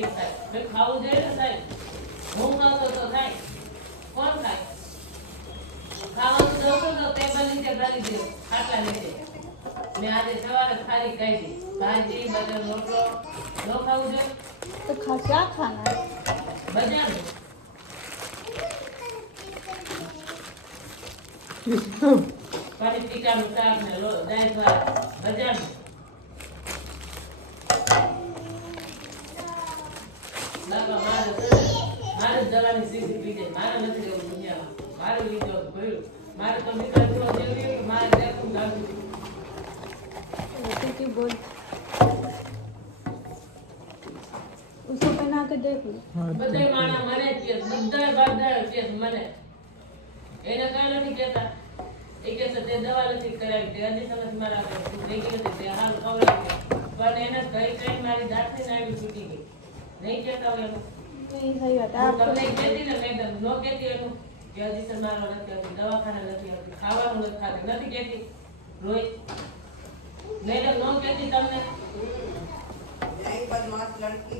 ઈ થાય મેં ખાવું જોઈએ ને સાહેબ હું ખાતો તો થાય કોણ ખાય ખાવાનું દઉં છું તો ટેબલ નીચે ગાલી દે ખાટલા નીચે મેં આજે સવારે થાળી કાઢી ભાજી બટર રોટલો ન ખાવું જોઈએ तो क्या खाना है બજારનું પાણી ટીકાનું શાક ને દાળ ભાત બજારનું બાપા મારે દવાની સીધી પી જાય મારે નથી રહેવું દુનિયામાં મારે લીધો ભર્યું મારે તો નીકળ જેવો જેવી મારે દેખું ગાવું क्योंकि बोल उसको पहना के देख लो બધે માણા મને કે બધા બાદા કે મને એને કાઈ નથી કહેતા એ કે તે દવા નથી કરાવી તે હજી સમજ મારા થઈ ગઈ હતી તે હાલ ખવડાવી પણ એને કઈ કઈ મારી દાંતની નાડી છૂટી ગઈ નહીં કહેતા હોય એનું नहीं सही बात है હું आपको તમને કહેતી ને મેડમ નો કહેતી એનું કે હજી સર મારો નથી આવતી દવાખાના નથી આવતી ખાવાનું નથી ખાતી નથી કહેતી રોઈ મેડમ નો કહેતી તમને नहीं बदमाश लड़की